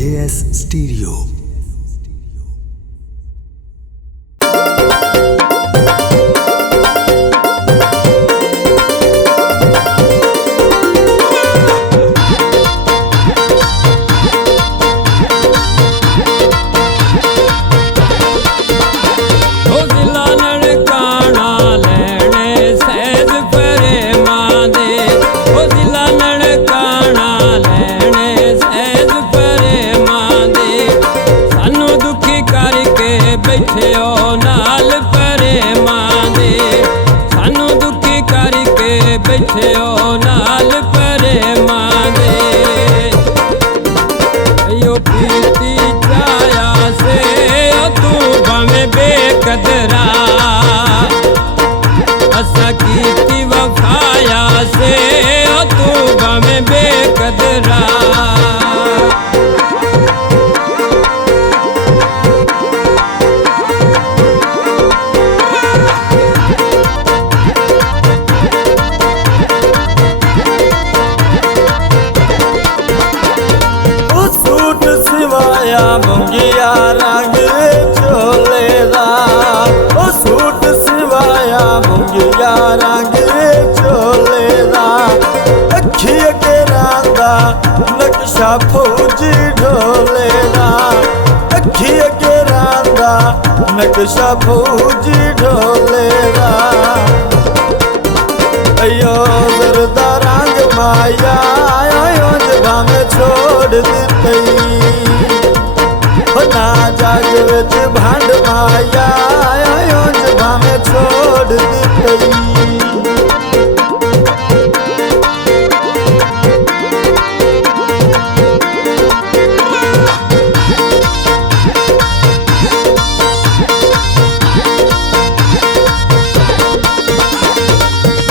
JS Stereo। मुंगिया रंग चोले दा ओ suit Siwaya मुंगिया रंग चोले दा अखी के रांदा नक्शा फौजी ढोले दा अखी के रांदा नक्शा फौजी ढोले दा अयो जरदा रंग माया आयो जगह में छोड़ दी ना जाग विच भांड माया आयो जगह में छोड़ दी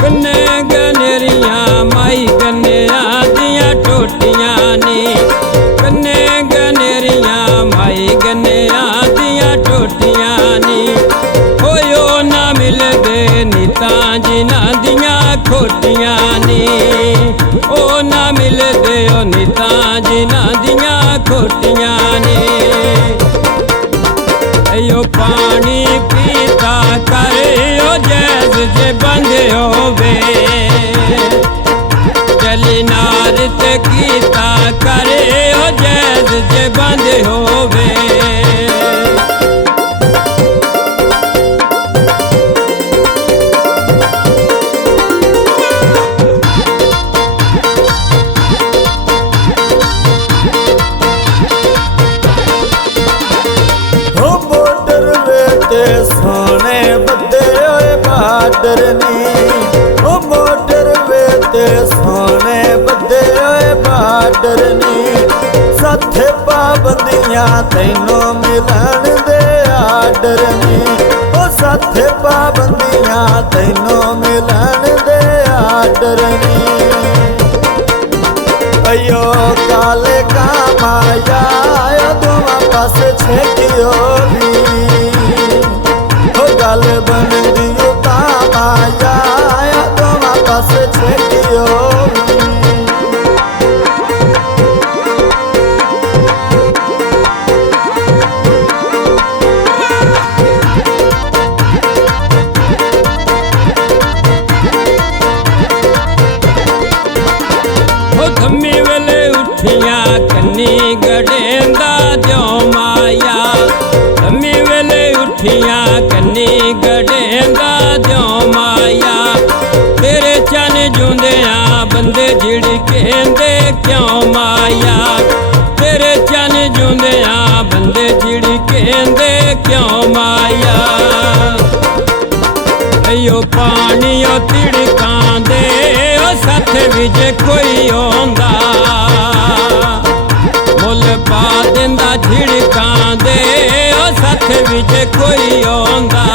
गन्ने गनेरिया माई गन्निया दियां टोटियां नी गन्ने गनेरिया माई गन्निया दियां टोटियां नी होयो ना मिलदे नीता जिना दियां खोटियां नी ओ ना मिलदे ओ नीता जिना दियां खोटियां नी अयो पानी पीता करे ओ जैज जे बंदे होवे चली नार ते कीता करे ओ जैज जे बंदे होवे सोने बदे ओए बाडर नी ओ मोटर वेते सोने बदे ओए बाडर नी साथे पाबंदियां तैनों मिलन दे आडर नी ओ साथे पाबंदियां तैनों मिलन दे आडर नी अयो काले का माया आयो दोवां पासे छेकियो भी गल बन दियो ता माया आया दोवां पासे छेकियो थम्मी वेले उठियां कन्नी गडेंदा जो माया थम्मी वेले उठियां कन्नी गडेंदा जो माया तेरे चन जुंदियां बंदे झिड़केंदे क्यों माया तेरे चन जुंदियां बंदे झिड़केंदे क्यों माया अयो पानी ओ तिड़कां दे ओ साथ विच कोई आंदा मुल पा दिंदा झिड़कां दे ओ साथ विच कोई आंदा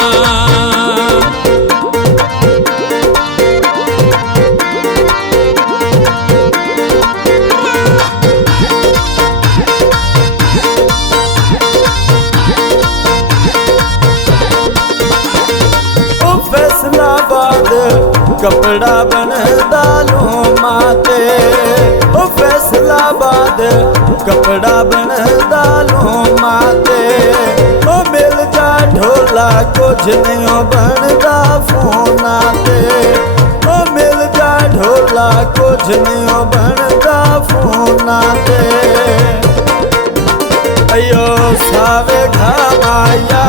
कपड़ा बनदा लूं माते ओ फैसलाबाद कपड़ा बनदा लोमा ते ओ मिल जा ढोला कुछ नहीं बनदा फोना ते ओ मिल जा ढोला कुछ नहीं बनदा फोना ते अयो सावे घामाया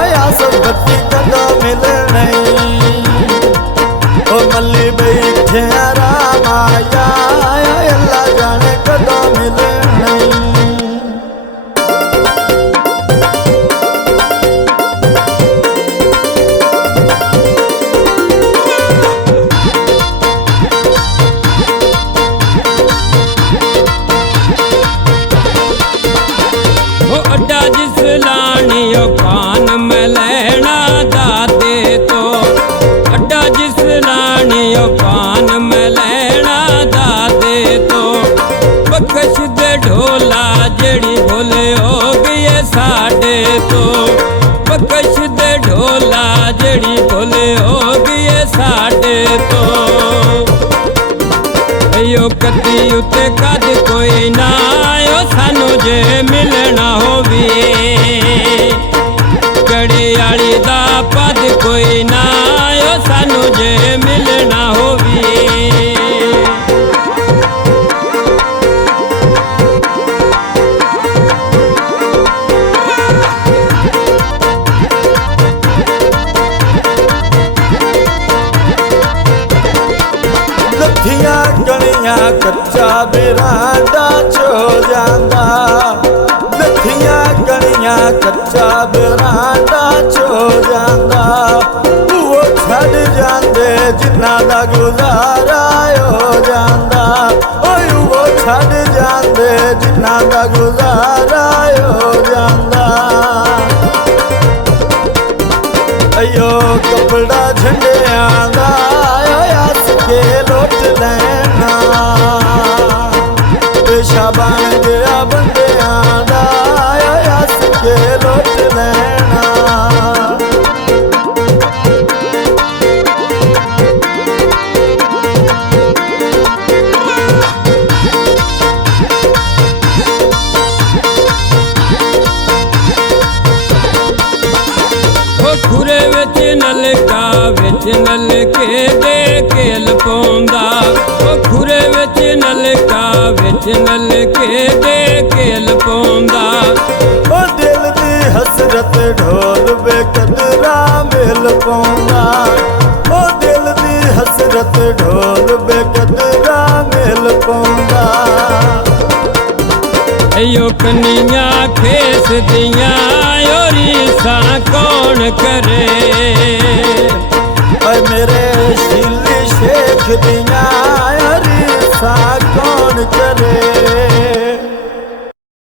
आया सब बत्ती कदा मिलने ओ मल्ली बैठे आराम आया अल्लाह जाने कदा मिलने अड्डा जिस लानियो पान में लेना दाते तो अड्डा जिस लानियो पान में लेना दाते तो बकश दे ढोला जड़ी भोले हो गई साडे तो बकश दे ढोला जड़ी भोले हो गई साडे तो यो कदी उते कद कोई ना आयो सानू जे मिलना होवी कड़ी आली दा पद कोई ना आयो सानू जे मिलना होवी लथियां गलियां कच्चा बिरांडा छो जांदा लथियां गलियां कच्चा बिरांडा छो जांदा वो छड़ जांदे जिन्ना दा गुजारा हो जांदा ओए वो छड़ जांदे जिन्ना दा गुजारा हो जांदा अयो कपड़ा झंडियां दा के लुट लेना पेशा बन गया बंदियां दा हस के लुट लेना खुरे विच नलके दे केल पौंदा खुरे विच नलके दे केल पौंदा ओ दिल दी हसरत ढोल बेकदरा मिल पौंदा ओ दिल दी हसरत ढोल बेकदरा मिल पौंदा यो कनिया खेस दियां यो रीसा कौन करे और मेरे शिल्ली शेख दियां रीसा कौन करे।